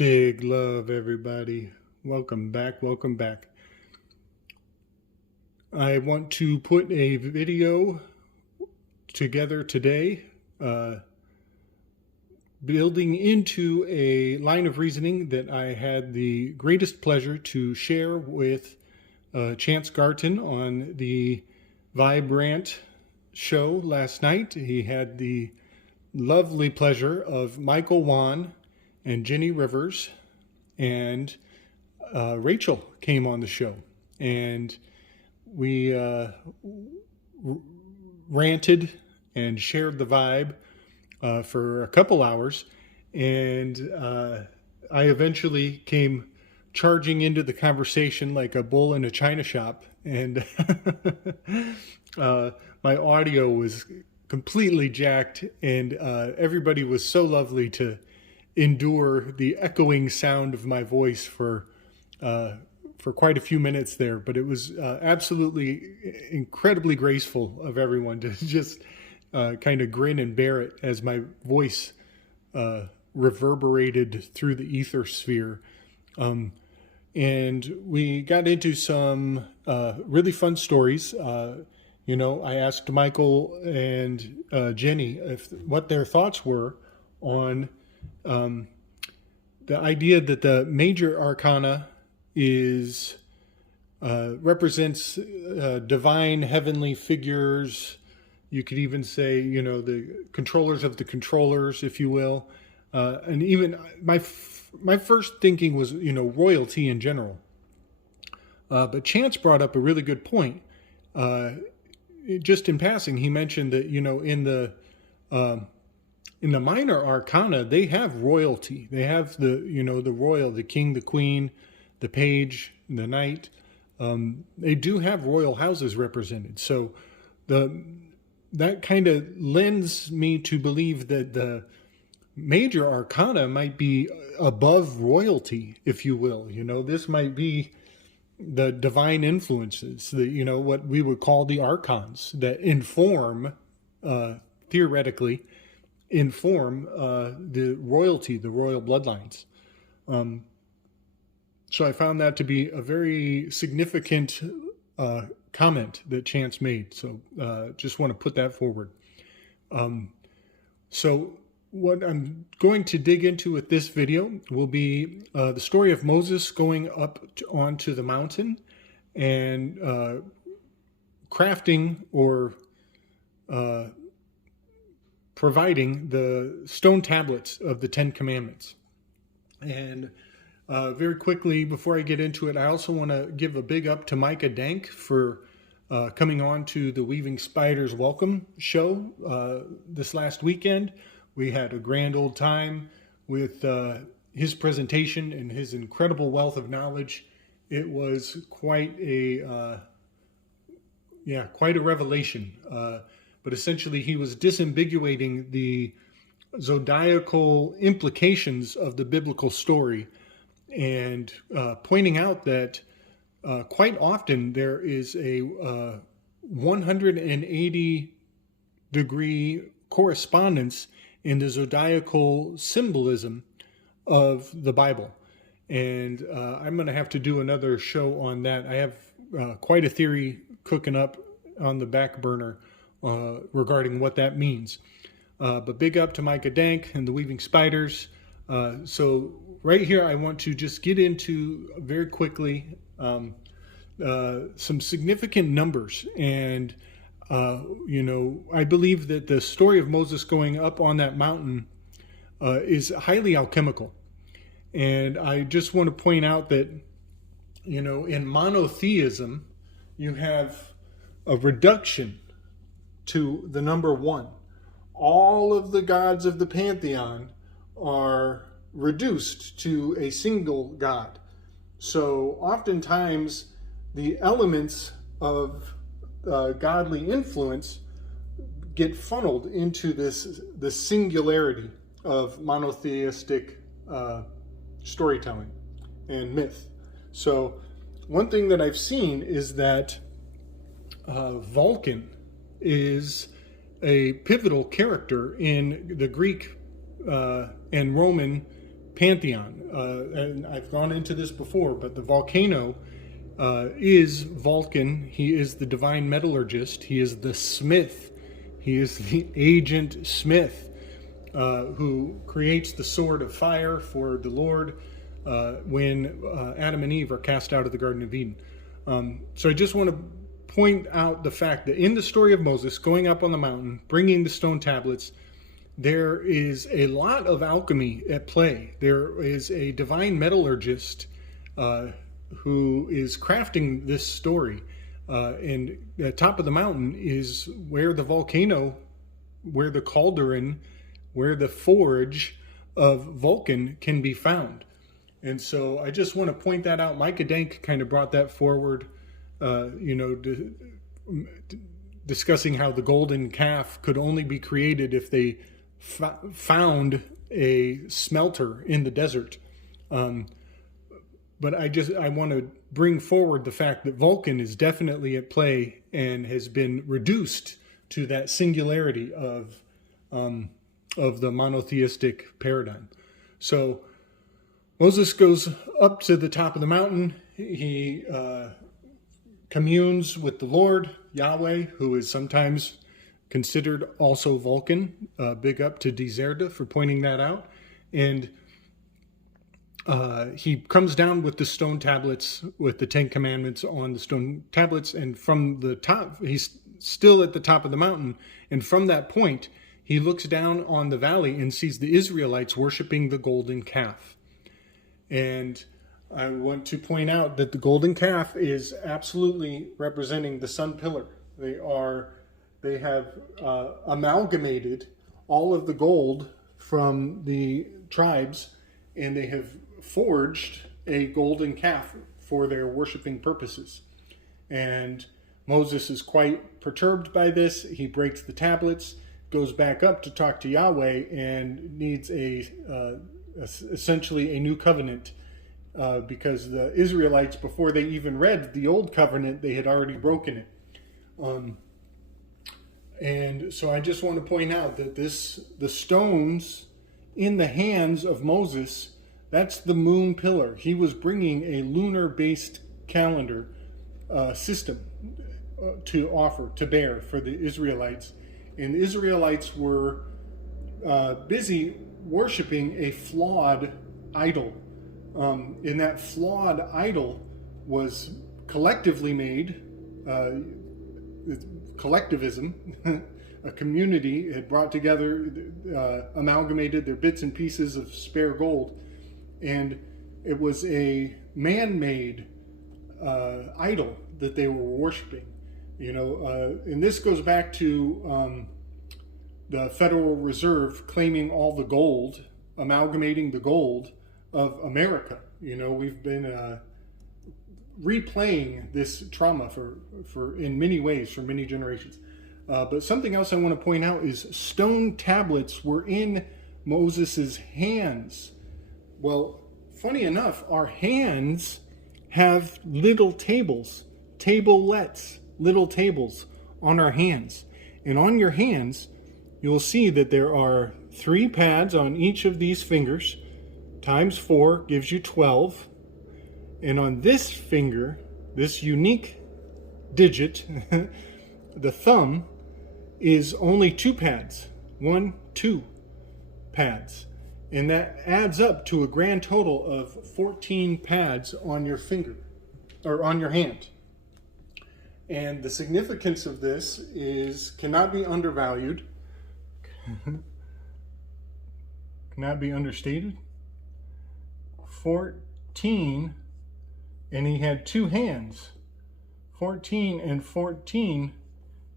Big love, everybody. Welcome back. Welcome back. I want to put a video together today, building into a line of reasoning that I had the greatest pleasure to share with Chance Garton on the Vibrant show last night. He had the lovely pleasure of Michael Wan and Jenny Rivers and Rachel came on the show, and we ranted and shared the vibe for a couple hours, and I eventually came charging into the conversation like a bull in a china shop, and my audio was completely jacked, and everybody was so lovely to endure the echoing sound of my voice for quite a few minutes there. But it was absolutely incredibly graceful of everyone to just kind of grin and bear it as my voice reverberated through the ether sphere. And we got into some really fun stories. I asked Michael and Jenny what their thoughts were on the idea that the major arcana is represents divine heavenly figures. You could even say, the controllers of the controllers, if you will. And even my first thinking was, royalty in general. But Chance brought up a really good point. Just in passing, he mentioned that, in the minor arcana, they have royalty. They have the royal, the king, the queen, the page, the knight. They do have royal houses represented. So that kind of lends me to believe that the major arcana might be above royalty, if you will. This might be the divine influences, what we would call the archons that inform, theoretically, the royalty, the royal bloodlines. So I found that to be a very significant comment that Chance made. So just want to put that forward. So what I'm going to dig into with this video will be the story of Moses going up onto the mountain and crafting or providing the stone tablets of the Ten Commandments. And very quickly, before I get into it, I also want to give a big up to Micah Dank for coming on to the Weaving Spiders Welcome show this last weekend. We had a grand old time with his presentation and his incredible wealth of knowledge. It was quite a revelation. But essentially, he was disambiguating the zodiacal implications of the biblical story and pointing out that quite often there is a 180-degree correspondence in the zodiacal symbolism of the Bible. And I'm going to have to do another show on that. I have quite a theory cooking up on the back burner regarding what that means. But big up to Micah Dank and the Weaving Spiders. So right here, I want to just get into very quickly some significant numbers. And, I believe that the story of Moses going up on that mountain is highly alchemical. And I just want to point out that, in monotheism, you have a reduction to the number one. All of the gods of the pantheon are reduced to a single god. So oftentimes the elements of godly influence get funneled into the singularity of monotheistic storytelling and myth. So one thing that I've seen is that Vulcan is a pivotal character in the Greek and Roman pantheon. And I've gone into this before, but the volcano is Vulcan. He is the divine metallurgist. He is the smith. He is the agent smith who creates the sword of fire for the Lord when Adam and Eve are cast out of the Garden of Eden. So I just want to point out the fact that in the story of Moses going up on the mountain, bringing the stone tablets, there is a lot of alchemy at play. There is a divine metallurgist who is crafting this story. And at the top of the mountain is where the volcano, where the cauldron, where the forge of Vulcan can be found. And so I just want to point that out. Micah Dank kind of brought that forward, discussing how the golden calf could only be created if they found a smelter in the desert. But I want to bring forward the fact that Vulcan is definitely at play and has been reduced to that singularity of the monotheistic paradigm. So Moses goes up to the top of the mountain. He communes with the Lord, Yahweh, who is sometimes considered also Vulcan. Big up to Dizerda for pointing that out. And he comes down with the stone tablets, with the 10 Commandments on the stone tablets, and from the top, he's still at the top of the mountain, and from that point, he looks down on the valley and sees the Israelites worshiping the golden calf. And I want to point out that the golden calf is absolutely representing the sun pillar. They have amalgamated all of the gold from the tribes, and they have forged a golden calf for their worshiping purposes. And Moses is quite perturbed by this. He breaks the tablets, goes back up to talk to Yahweh, and needs essentially a new covenant, because the Israelites, before they even read the old covenant, they had already broken it. And so I just want to point out that the stones in the hands of Moses, that's the moon pillar. He was bringing a lunar-based calendar system to offer, to bear for the Israelites. And the Israelites were busy worshiping a flawed idol. And that flawed idol was collectively made, collectivism. A community had brought together, amalgamated their bits and pieces of spare gold, and it was a man-made idol that they were worshiping. And this goes back to the Federal Reserve claiming all the gold, amalgamating the gold of America. We've been replaying this trauma for in many ways for many generations. But something else I want to point out is stone tablets were in Moses's hands. Well, funny enough, our hands have little tables, tablets, little tables on our hands. And on your hands, you'll see that there are 3 pads on each of these fingers. Times 4 gives you 12. And on this finger, this unique digit, the thumb, is only 2 pads. 1, 2 pads. And that adds up to a grand total of 14 pads on your finger, or on your hand. And the significance of this cannot be undervalued, cannot be understated. 14, and he had 2 hands. 14 and 14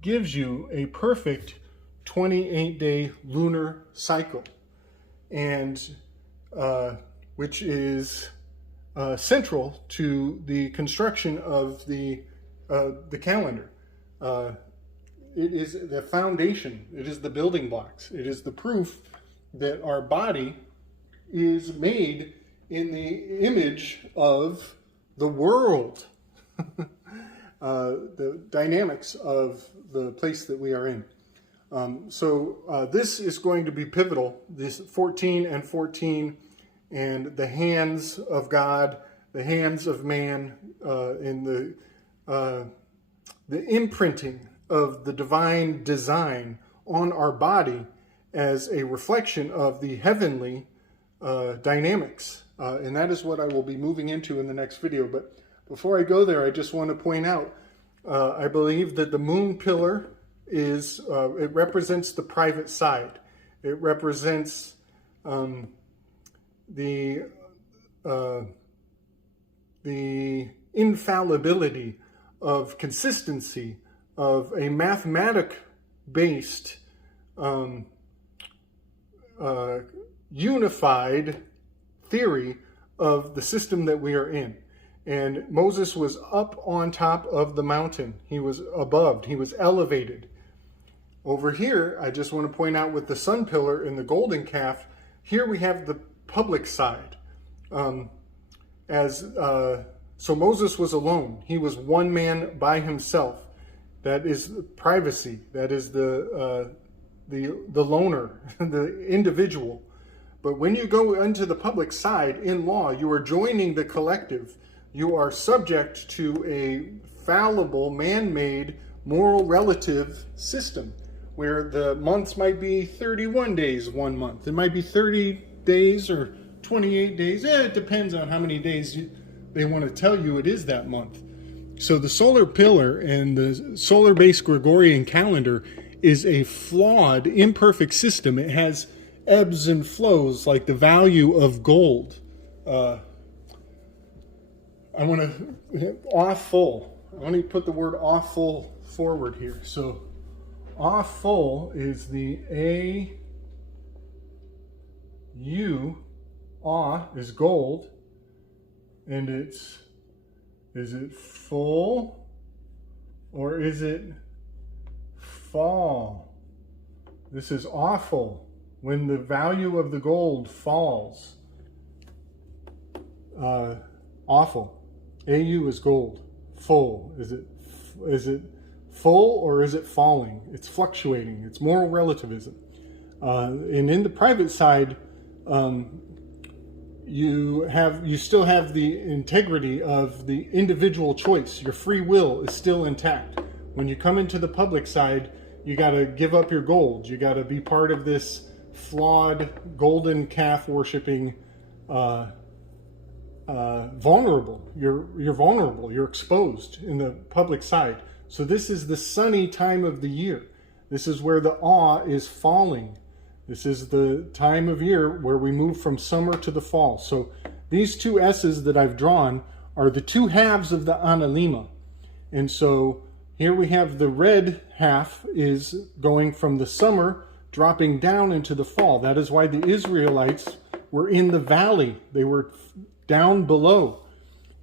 gives you a perfect 28-day lunar cycle, and which is central to the construction of the calendar. It is the foundation. It is the building blocks. It is the proof that our body is made in the image of the world, the dynamics of the place that we are in. So this is going to be pivotal. This 14 and 14 and the hands of God, the hands of man, and the imprinting of the divine design on our body as a reflection of the heavenly dynamics. And that is what I will be moving into in the next video. But before I go there, I just want to point out, I believe that the moon pillar is, it represents the private side. It represents the infallibility of consistency of a mathematic-based unified theory of the system that we are in. And Moses was up on top of the mountain. He was above, he was elevated. Over here, I just want to point out with the sun pillar and the golden calf, here we have the public side. So Moses was alone. He was one man by himself. That is privacy. That is the loner, the individual. But when you go into the public side in law, you are joining the collective. You are subject to a fallible, man-made, moral relative system where the months might be 31 days 1 month. It might be 30 days or 28 days. It depends on how many days they want to tell you it is that month. So the solar pillar and the solar-based Gregorian calendar is a flawed, imperfect system. It has ebbs and flows like the value of gold. I want to awful. I want to put the word awful forward here. So awful is the A-U. Aw is gold, and is it full or is it fall? This is awful. When the value of the gold falls. Awful. AU is gold. Full. Is it full or is it falling? It's fluctuating. It's moral relativism. And in the private side, you still have the integrity of the individual choice. Your free will is still intact. When you come into the public side, you got to give up your gold. You got to be part of this flawed golden calf worshiping vulnerable. You're vulnerable. You're exposed in the public side. So this is the sunny time of the year. This is where the awe is falling. This is the time of year where we move from summer to the fall. So these two S's that I've drawn are the two halves of the analima. And so here we have the red half is going from the summer dropping down into the fall. That is why the Israelites were in the valley. They were down below.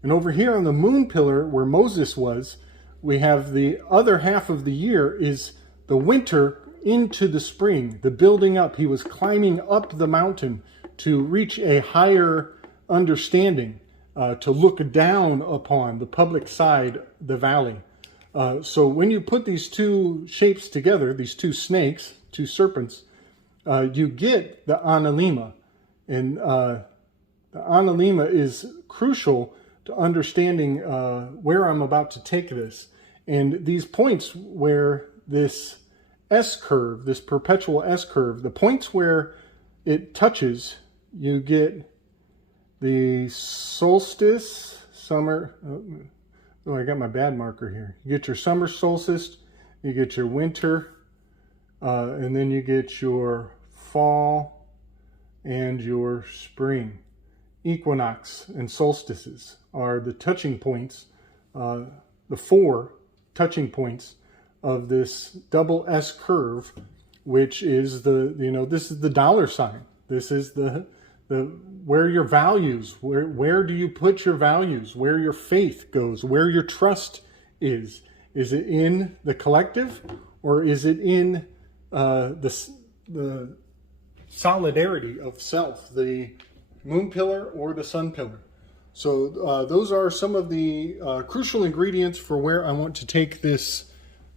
And over here on the moon pillar where Moses was, we have the other half of the year is the winter into the spring, the building up. He was climbing up the mountain to reach a higher understanding, to look down upon the public side, the valley. So when you put these two shapes together, these two snakes, two serpents, you get the analima. And the analima is crucial to understanding where I'm about to take this. And these points where this S-curve, this perpetual S-curve, the points where it touches, you get the solstice, summer. Oh, I got my bad marker here. You get your summer solstice, you get your winter, and then you get your fall and your spring. Equinox and solstices are the touching points, the four touching points of this double S curve, which is this is the dollar sign. This is the where your values, where do you put your values, where your faith goes, where your trust is. Is it in the collective or is it in the solidarity of self, the moon pillar or the sun pillar? So those are some of the crucial ingredients for where I want to take this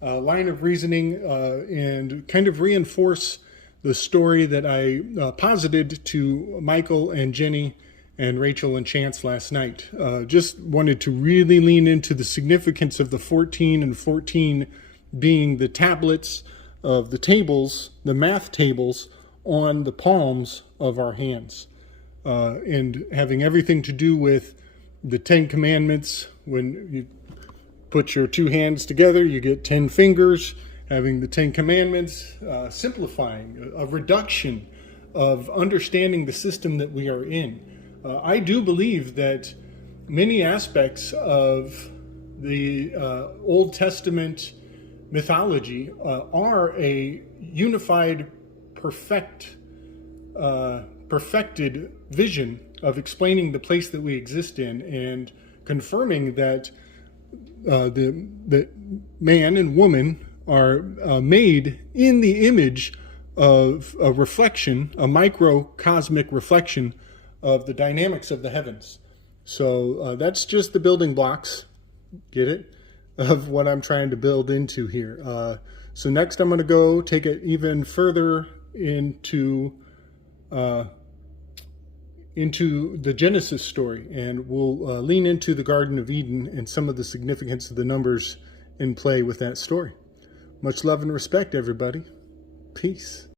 line of reasoning and kind of reinforce the story that I posited to Michael and Jenny and Rachel and Chance last night. Just wanted to really lean into the significance of the 14 and 14 being the tablets of the tables, the math tables on the palms of our hands, and having everything to do with the 10 Commandments. When you put your two hands together, you get 10 fingers, having the 10 Commandments, simplifying, a reduction of understanding the system that we are in. I do believe that many aspects of the Old Testament mythology are a unified, perfected vision of explaining the place that we exist in, and confirming that that man and woman are made in the image of a reflection, a microcosmic reflection of the dynamics of the heavens. So that's just the building blocks, get it, of what I'm trying to build into here. So next I'm going to go take it even further into the Genesis story, and we'll lean into the Garden of Eden and some of the significance of the numbers in play with that story. Much love and respect, everybody. Peace.